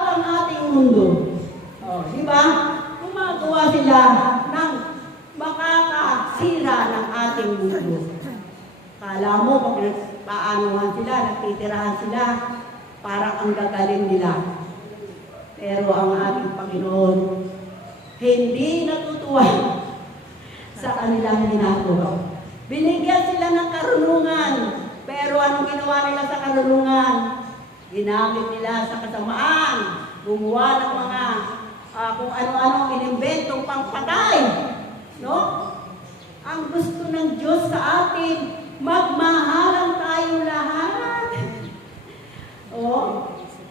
Ang ating mundo. Di ba? Gumagawa sila ng makakasira ng ating mundo. Kala mo, pag paanohan sila, nagtitirahan sila, parang ang gagaling nila. Pero ang ating Panginoon, hindi natutuwa sa kanilang ginagawa. Binigyan sila ng karunungan, pero anong ginawa nila sa karunungan? Ginamit nila sa kasamaan, gumawa ng mga kung ano-anong inimbentong pangpatay. No? Ang gusto ng Diyos sa atin, magmahalan tayo lahat.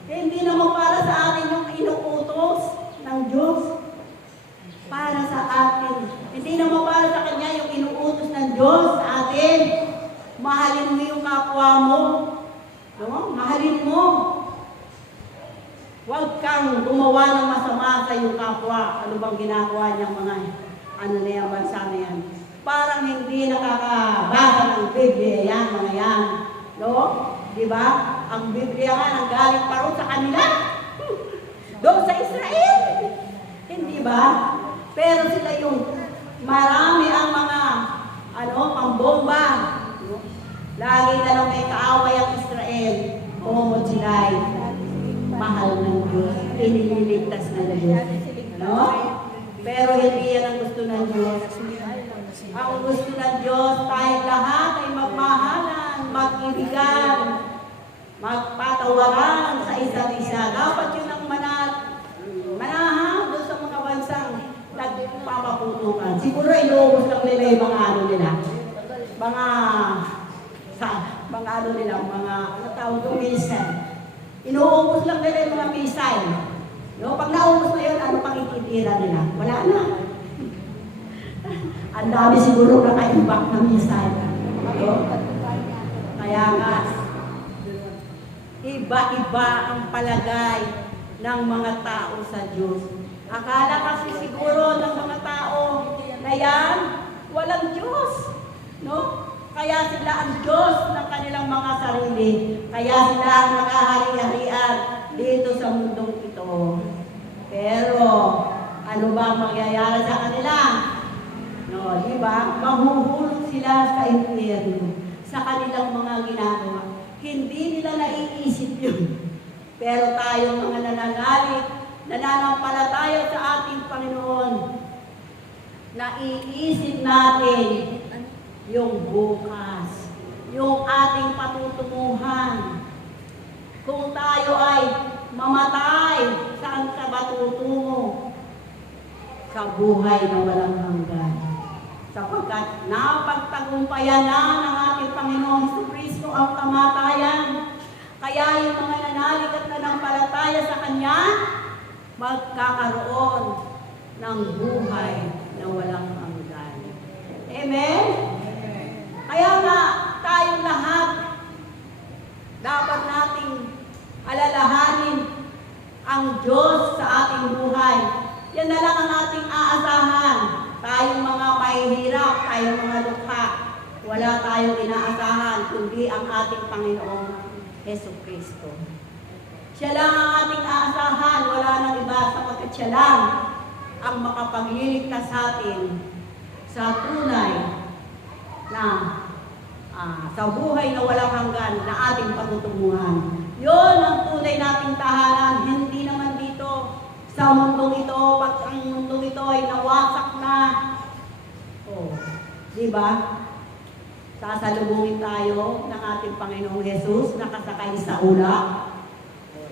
Hindi naman para sa atin yung inuutos ng Diyos. Para sa atin. Hindi naman para sa Kanya yung inuutos ng Diyos sa atin. Mahalin mo yung kapwa mo. No? Mahalin mo. Huwag kang gumawa ng masama sa iyong kapwa. Ano bang ginagawa niyang mga na yung bansa na yan? Parang hindi nakakabasa ng Biblia yan, mga yan. No? Diba? Ang Biblia nga nanggaling pa rin sa kanila. Doon sa Israel. Hindi ba? Pero sila yung marami ang mga pambomba. No? Lagi na lang may kaaway ang Israel. Umumod sila mahal ng Diyos. Inililigtas na Diyos. No? Pero hindi yan ang gusto ng Diyos. Ang gusto ng Diyos, tayo lahat ay magmahalan, mag-ibigan, magpatawaran sa isa't isa. Dapat yun ang manahan doon sa mga bansang nagpapaputukan. Siguro inuubos lang nila yung mga missile. Inuubos lang nila yung mga missile. No? Pag naubos na yun, ano pang ititira nila? Wala na. Ang dami siguro nakaimbak na missile. No? Kaya nga, iba-iba ang palagay ng mga tao sa Diyos. Akala kasi siguro ng mga tao na yan, walang Diyos. No? Kaya sila ang Diyos ng kanilang mga sarili. Kaya sila ang nakahari-harian dito sa mundong ito. Pero, ano ba ang mangyayari sa kanila? No, di ba? Mahuhulog sila sa impyerno sa kanilang mga ginagawa. Hindi nila naiisip yun. Pero tayong mga nananalig, nananampalataya sa ating Panginoon, naiisip natin yung bukas, yung ating patutunguhan. Kung tayo ay mamatay, saan ka ba tutungo? Sa buhay na walang hanggan. Sapagkat napagtagumpayan na ng ating Panginoon Jesucristo ang kamatayan. Kaya yung mga nanalig at nanampalataya sa Kanya, magkakaroon ng buhay na walang hanggan. Amen? Kaya nga, tayong lahat, dapat nating alalahanin ang Diyos sa ating buhay. Yan na lang ang ating aasahan. Tayong mga mahihirap, tayong mga lukha, wala tayong inaasahan, kundi ang ating Panginoong Jesucristo. Siya lang ang ating aasahan, wala nang iba, sapagkat siya lang ang makapagliligtas sa atin sa tunay na sa buhay na walang hanggan na ating patutunguhan. Yun ang tunay nating tahanan, hindi naman dito sa mundong ito, pag ang mundong ito ay nawasak na. Di ba? Sasalubungin tayo ng ating Panginoong Jesus, nakasakay sa ulap.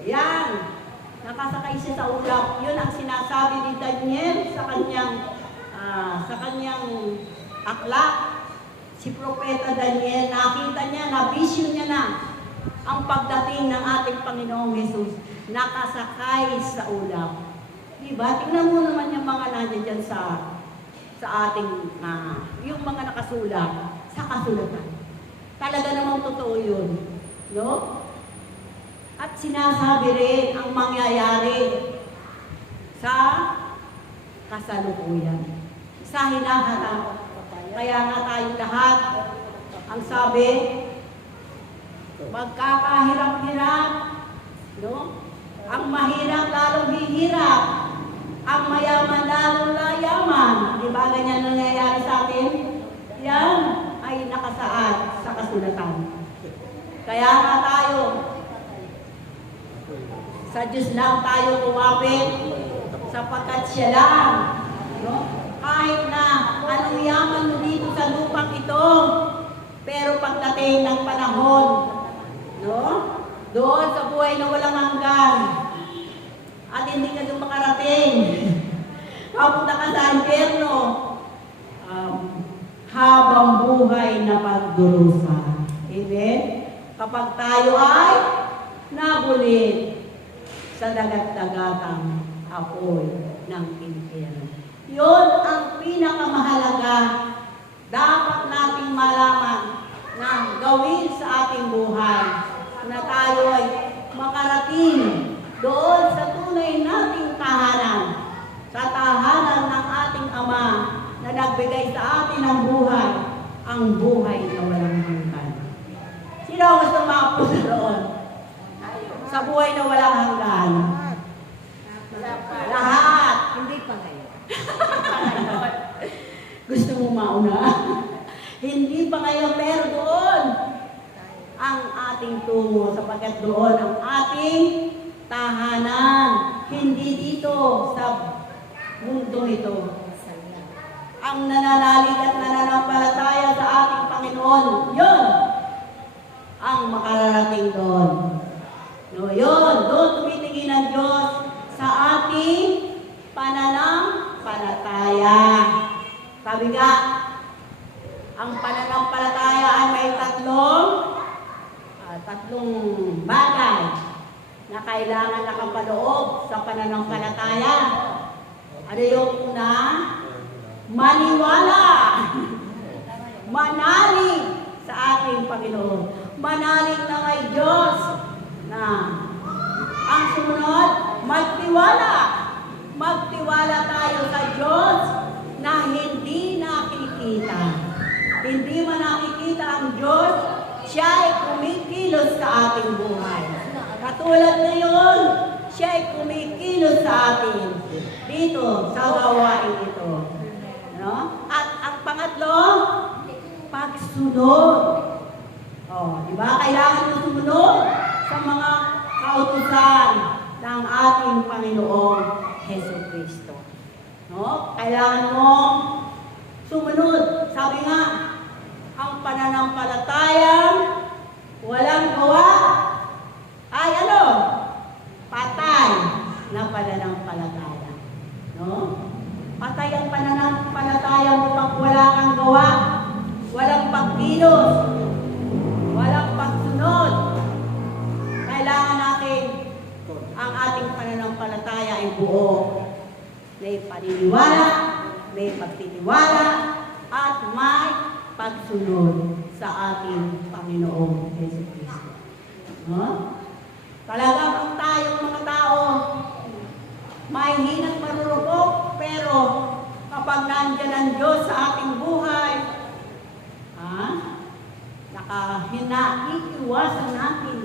Yan, nakasakay siya sa ulap. Yun ang sinasabi ni Daniel sa kanyang aklat. Si Propeta Daniel, nakita niya, na-vision niya na ang pagdating ng ating Panginoong Jesus, nakasakay sa ulap. Diba? Tingnan mo naman yung mga nandiyan dyan sa ating, yung mga nakasulat, sa kasulatan. Talaga namang totoo yun. No? At sinasabi rin ang mangyayari sa kasalukuyan. Sa hinaharap. Kaya nga tayong lahat, ang sabi, magkakahirap-hirap, no? Ang mahirap naghihirap, ang mayaman lalong yayaman. Di ba ganyan nangyayari sa atin? Yan ay nakasaad sa kasulatan. Kaya nga tayo, sa Diyos lang tayo kumapit sapagkat siya lang. No? Kahit na anong yaman mo dito sa lupang ito, pero pagdating ng panahon, no? Doon sa buhay na walang hanggan, at hindi ka doon makarating, papunta ka sa impyerno, habang buhay na pagdurusa. Amen? Kapag tayo ay nabulit sa dagat-dagatang apoy ng impyerno. Yun ang pinakamahalaga dapat nating malaman na gawin sa ating buhay na tayo ay makarating doon sa tunay nating tahanan, sa tahanan ng ating Ama na nagbigay sa atin ng buhay, ang buhay na walang hanggan. Sino ang gusto makapunta doon? Sa buhay na walang hanggan? Lahat. Hindi pa ngayon. Gusto mo mauna? Hindi pa ngayon, pero doon ang ating tungo, sapagkat doon ang ating tahanan. Hindi dito sa mundong ito. Ang nananalig at nananampalataya sa ating Panginoon, yun ang makararating doon. No, yun, doon tumitingin ang Diyos sa ating pananampalataya. Sabi nga, ang pananampalataya ay may tatlong bagay na kailangan nakapaloob sa pananampalataya. Ano yung una? Maniwala. Manalig sa ating Panginoon. Manalig na may Diyos na ang sumunod, magtiwala. Magtiwala tayo sa Diyos na hindi nakikita. Hindi man nakikita ang Diyos, siya ay kumikilos sa ating buhay. Katulad ngayon, siya ay kumikilos sa atin dito sa gawain ito. No? At ang pangatlo, pagsunod. Di ba? Kailangan mo sumunod sa mga kautusan ng ating Panginoong Jesucristo. No? Kailangan mo sumunod. Sabi nga, ang pananampalatayang walang gawa ay ano? Patay na pananampalataya. No? Patay ang pananampalataya mo pag wala kang gawa, walang pagkilos, walang pagsunod. Kailangan natin ang ating pananampalataya ay buo. May paniniwala, may pagtitiwala, at may pagsunod sa ating Panginoong Jesucristo. No? Talagang ang tayong mga tao, may hinang marurupok, pero kapag nandiyan ang Diyos sa ating buhay, iiwasan natin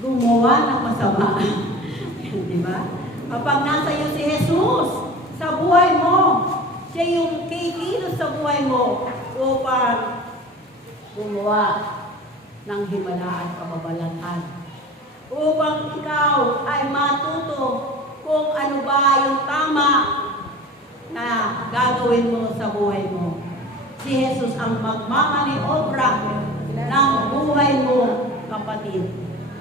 gumawa ng masama. Di ba? Kapag nasa iyo si Jesus sa buhay mo, siya yung kikilos sa buhay mo upang gumawa ng himala at kababalaghan. Upang ikaw ay matuto kung ano ba yung tama na gagawin mo sa buhay mo. Si Jesus ang magmamaniobra ng buhay mo, kapatid.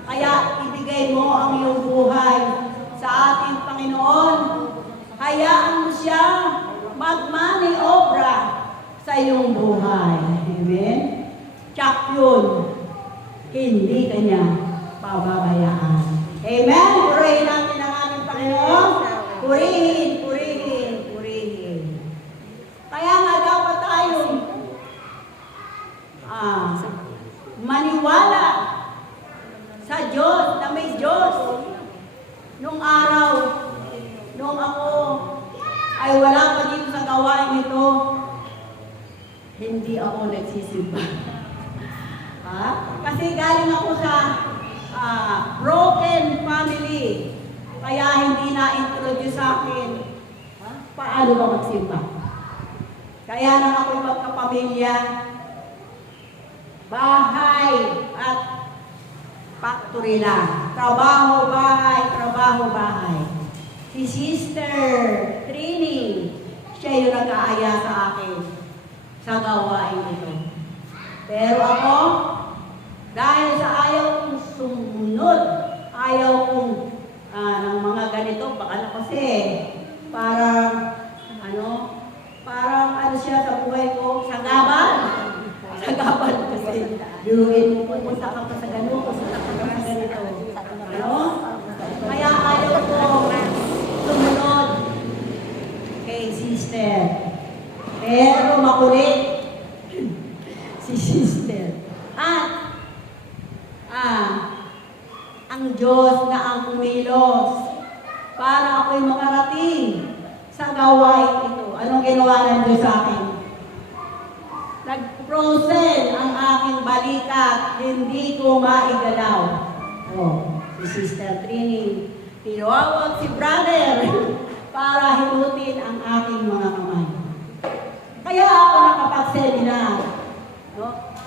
Kaya ibigay mo ang iyong buhay sa ating Panginoon. Hayaan mo siya magmaniobra sa iyong buhay. Amen? Tsak yun. Hindi kanya pababayaan. Amen? Purihin natin ang ating Panginoon. Purihin, purihin, purihin. Kaya nga dapat tayong maniwala sa Diyos, na may Diyos. Nung araw, nung ako ay wala pa dito sa gawain ito, hindi ako nagsisimba. Kasi galing ako sa broken family. Kaya hindi na-introduce sa akin paano ba magsimba. Kaya nang ako'y magkapamilya, bahay at factory lang. Trabaho, bahay. Si Sister Trini, siya yung nag-aaya sa akin sa gawain ito. Pero ako, dahil sa ayaw kong sumunod, ayaw kong ng mga ganito, baka na kasi parang siya sa buhay ko, sagaban. Sagaban kasi. Biruin mo, pumunta ka pa sa ganito, pumunta ka pa sa ganito. Kaya ayaw ko sumunod kay Sister. Pero makulit si Sister. At ang Diyos na ang kumilos para ako'y makarating sa gawain ito. Anong ginawa ng Diyos sa akin? Nag-frozen ang aking balikat, hindi ko maigalaw. Si Sister Trini, tinawag si brother para hilutin ang aking mga kamay. Kaya ako nakapag-seminar.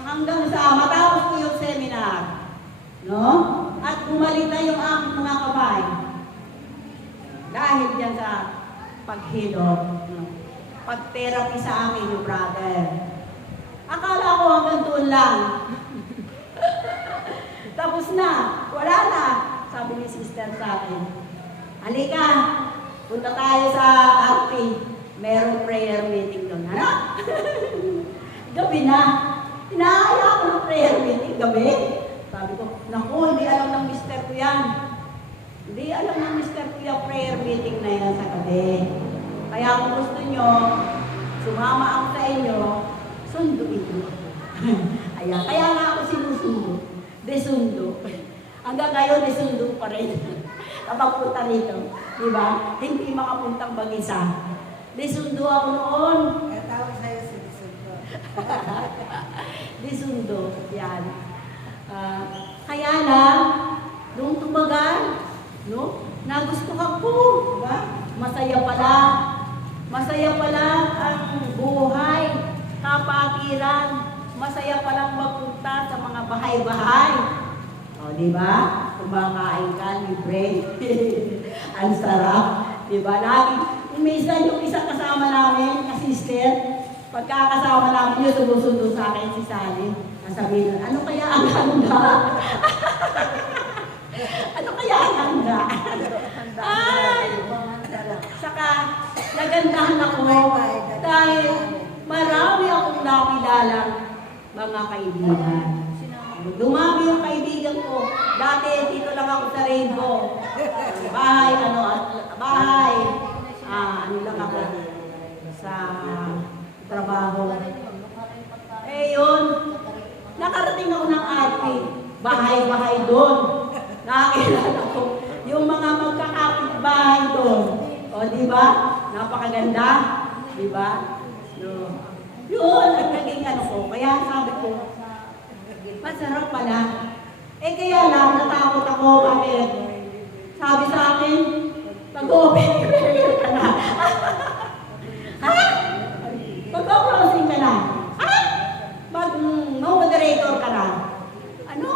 Hanggang sa matapos ko yung seminar. At bumalik na yung aking mga kamay. Dahil yan sa paghilot. Pag-therapy sa akin yung brother. Akala ko hanggang doon lang. Tapos na, wala na. Sabi ni Sister sa akin, halika, punta tayo sa RP. Merong prayer meeting doon. Gabi na. Inaaya ako ng prayer meeting. Gabi. Sabi ko, naku, hindi alam ng mister ko yan. Hindi alam ng mister ko yung prayer meeting na yan sa gabi. Kaya kung gusto nyo, sumama ako sa inyo, sunduin ko. Ayan. Kaya nga ako sinusundo. Desundo. Hanggang ngayon, desundo pa rin. Kapag punta rito. Diba? Hindi makapuntang mag-isa. Desundo ako noon. Kaya tawag sa'yo si Desundo. Desundo. Yan. Kaya lang, nung tumagal, nagustuhan ko. Diba? Masaya pala ang buhay, kapatiran. Masaya palang magpunta sa mga bahay-bahay. Diba? Kumakain ka, libre. Ang sarap. Diba? Minsan yung isang kasama namin, assistant, pagkakasama namin yun, sumusundo sa akin si Sally. Sabihin, ano kaya ang handa? Ano kaya ang handa? Ay! Saka, nagandahan ako dahil marami akong nakilalang mga kaibigan. Dumami yung kaibigan ko. Dati, dito lang ako sa Rainbow. Bahay lang ako sa trabaho. Yun. Nakarating ako ng RP. Bahay-bahay doon. Nakakilala ko yung mga magkakapit-bahay doon. Diba? Napakaganda. Diba? Yun, ang naging ko. Kaya sabi ko, masarap pala. Kaya lang, natakot ako. Bakit? Sabi sa akin, mag-open prayer ka na. Ha? Mag-closing ka na. Ha? Mag-moderator ka na. Ano?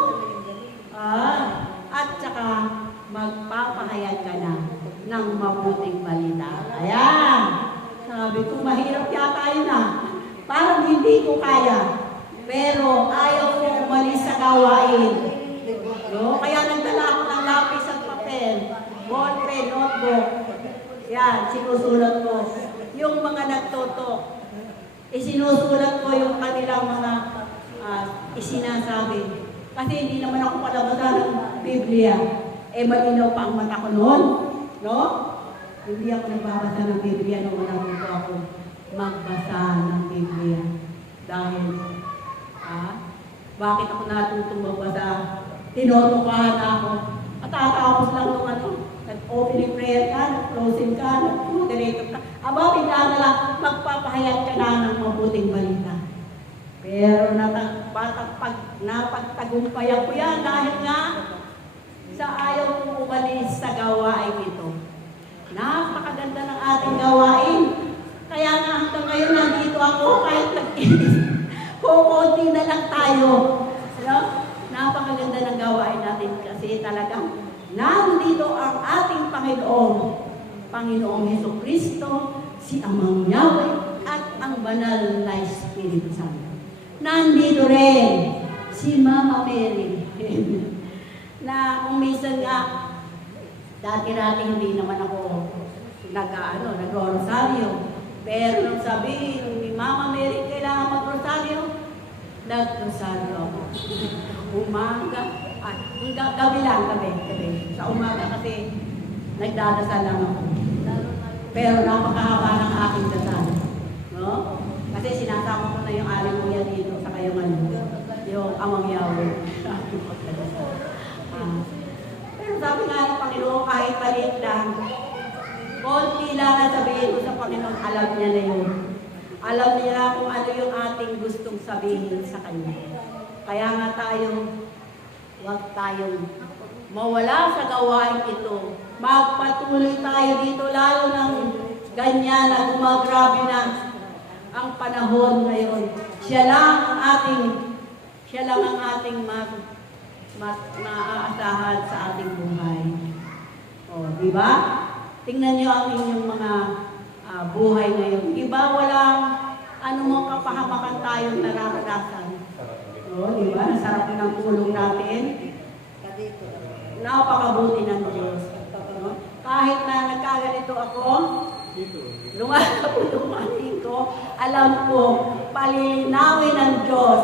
At saka, magpapahayag ka na ng mabuting balita. Ayan. Sabi ko, mahirap yata yun na. Parang hindi ko kaya. Pero ayaw ko umalis sa gawain. Kaya nagdala ako ng lapis at papel, ballpen, notebook. Yan, sinusulat ko. Yung mga nagtotok, isinusulat ko yung kanilang mga isinasabi. Kasi hindi naman ako palabasa ng Biblia. Malinaw pa ang mata ko noon. Hindi ako nagbabasa ng Biblia nung nandito ako magbasa ng Biblia. Dahil, bakit ako natutong magbasa? Tinotokahan ako. At tatapos lang nung nag-opening prayer ka, nag-closing ka, nag-moderator ka. Bigla na lang, magpapahayag ka na ng mabuting balita. Pero napagtagumpayan ko yan dahil nga sa ayaw kong umalis sa gawain ito. Napakaganda ng ating gawain. Kaya nga hanggang ngayon nandito ako kahit kukunti na lang tayo. No? Napakaganda ng gawain natin kasi talagang nandito ang ating Panginoong Hesukristo, si Amang Yahweh at ang banal na Espiritu Santo. Nandito rin si Mama Mary. Na kung minsan nga, dati-dati hindi naman ako nag-rosaryo. Pero nung sabihin ni Mama Mary, kailangan mag-rosaryo, nag-rosaryo ako. Umaga, gabi. Sa umaga kasi nagdadasal lang ako. Pero napakahaba ng aking dasal. No? Kasi sinasama ko na yung aling kuya dito sa kayong yung Amang Yahweh. Pero sabi nga ng Panginoon, kahit maliit lang, konti lang na sabihin ko sa Panginoon, alam niya na yun. Alam niya kung ano yung ating gustong sabihin sa Kanya. Kaya nga huwag tayong mawala sa gawain ito. Magpatuloy tayo dito, lalo ng ganyan na gumagrabe na ang panahon ngayon. Siya lang ang ating maaasahan sa ating buhay. O, di ba? Tingnan niyo ang inyong mga buhay ngayon. Iba walang anumang kapahamakan tayong nararanasan. O, di ba? Nasarap ng tulong natin. Napakabuti ng Diyos. No? Kahit na nagkaganito ako, lumalapot ko, alam ko, palinawin ng Diyos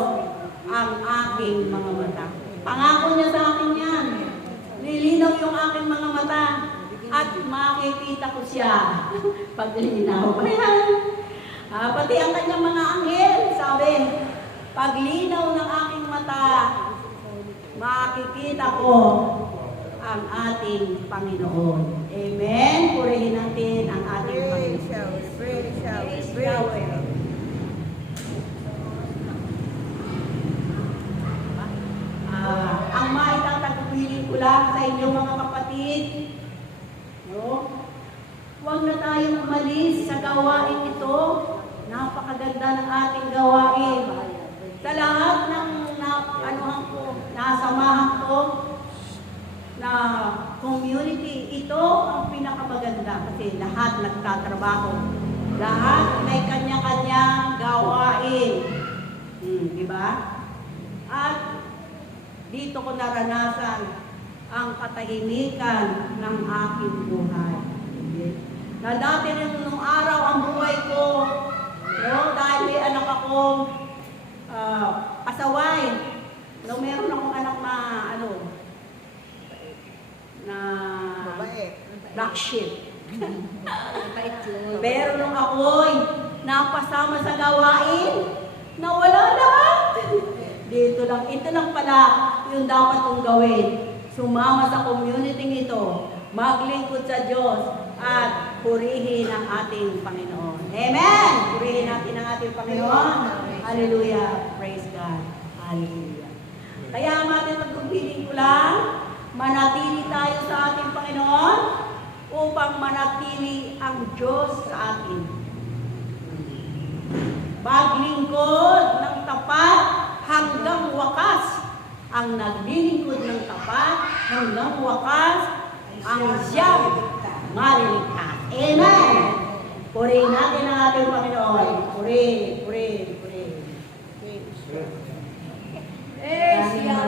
ang aking mga mata. Pangako niya sa akin yan. Lilinaw yung aking mga mata at makikita ko siya paglinaw. Pati ang kanyang mga anghel, sabi, paglinaw ng aking mata, makikita ko ang ating Panginoon. Amen? Purihin natin ang ating Panginoon. Praise Yahweh. Ang maitatagpuin ko lang sa inyong mga kapatid, no? Huwag na tayong umalis sa gawain ito. Napakaganda ng ating gawain. Sa lahat ng nasamahan ko, na community, ito ang pinakamaganda kasi lahat nagtatrabaho. Lahat may kanya-kanyang gawain. Di ba? At dito ko naranasan ang katahimikan ng aking buhay. Na dati rin nung araw ang buhay ko, no, dahil may anak akong pasaway. No, meron akong anak na black sheep. Pero nung ako'y napasama sa gawain, nawala lahat. Ito lang pala yung dapat kong gawin. Sumama sa community ito, maglingkod sa Diyos, at purihin ang ating Panginoon. Amen! Purihin natin ang ating Panginoon. Hallelujah! Praise God! Hallelujah! Kaya ang ating pagkupiling ko lang, manatili tayo sa ating Panginoon upang manatili ang Diyos sa atin. Maglingkod ng tapat hanggang wakas. Ang naglilingkod ng tapat hanggang wakas, ang siyang maliligtas. Amen! Purihin natin ang ating Panginoon. Purihin.